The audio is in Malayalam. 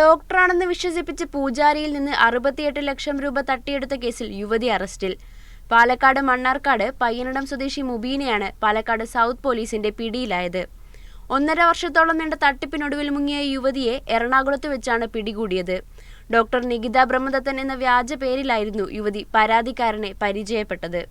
ഡോക്ടറാണെന്ന് വിശ്വസിപ്പിച്ച് പൂജാരിയിൽ നിന്ന് 68 ലക്ഷം രൂപ തട്ടിയെടുത്ത കേസിൽ യുവതി അറസ്റ്റിൽ. പാലക്കാട് മണ്ണാർക്കാട് പയ്യനടം സ്വദേശി മുബീനയാണ് പാലക്കാട് സൗത്ത് പോലീസിന്റെ പിടിയിലായത്. 1.5 വർഷത്തോളം നീണ്ട തട്ടിപ്പിനൊടുവിൽ മുങ്ങിയ യുവതിയെ എറണാകുളത്ത് വെച്ചാണ് പിടികൂടിയത്. ഡോക്ടർ നികിത ബ്രഹ്മദത്തൻ എന്ന വ്യാജ പേരിലായിരുന്നു യുവതി പരാതിക്കാരനെ പരിചയപ്പെട്ടത്.